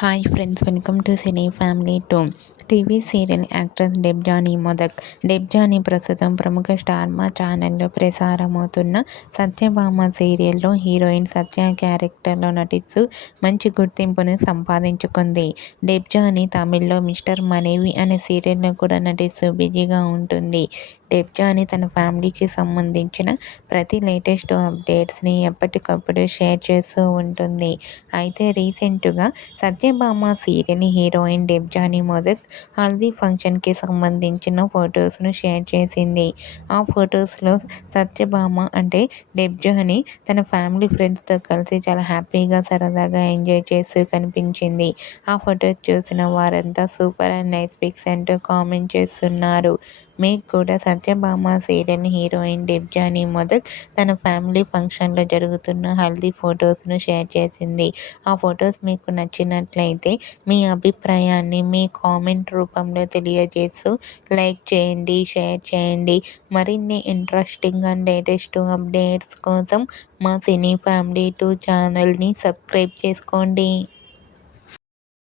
Hi friends, welcome to cine family two. TV serial actress Debjani Modak. Debjani ప్రస్తుతం ప్రముఖ star మా ఛానల్లో ప్రసారమవుతున్న సత్యభామ సీరియల్లో హీరోయిన్ సత్య క్యారెక్టర్లో నటిస్తూ మంచి గుర్తింపును సంపాదించుకుంది. డెబ్జానీ తమిళ్లో మిస్టర్ మనీవి అనే సీరియల్లో కూడా నటిస్తూ బిజీగా ఉంటుంది. డెబ్జానీ తన ఫ్యామిలీకి సంబంధించిన ప్రతి లేటెస్ట్ అప్డేట్స్ని ఎప్పటికప్పుడు షేర్ చేస్తూ ఉంటుంది. అయితే రీసెంట్గా సత్యభామ సీరియల్ హీరోయిన్ డెబ్జానీ మొదక్ హల్దీ ఫంక్షన్కి సంబంధించిన ఫొటోస్ను షేర్ చేసింది. ఆ ఫొటోస్లో సత్యభామ అంటే డెబ్జానీ తన ఫ్యామిలీ ఫ్రెండ్స్తో కలిసి చాలా హ్యాపీగా సరదాగా ఎంజాయ్ చేస్తూ కనిపించింది. ఆ ఫొటోస్ చూసిన వారంతా సూపర్ అండ్ నైస్ పిక్స్ అంటూ కామెంట్ చేస్తున్నారు. మీకు కూడా సత్యభామ సీరియల్ హీరోయిన్ డెబ్జానీ మొదక్ తన ఫ్యామిలీ ఫంక్షన్లో జరుగుతున్న హల్దీ ఫొటోస్ను షేర్ చేసింది. ఆ ఫొటోస్ మీకు నచ్చినట్లయితే మీ అభిప్రాయాన్ని మీ కామెంట్ రూపంలో తెలియజేస్తూ లైక్ చేయండి, షేర్ చేయండి. మరిన్ని ఇంట్రెస్టింగ్ అండ్ లేటెస్ట్ అప్డేట్స్ కోసం మా సినీ ఫ్యామిలీ 2 ఛానల్ని సబ్స్క్రైబ్ చేసుకోండి.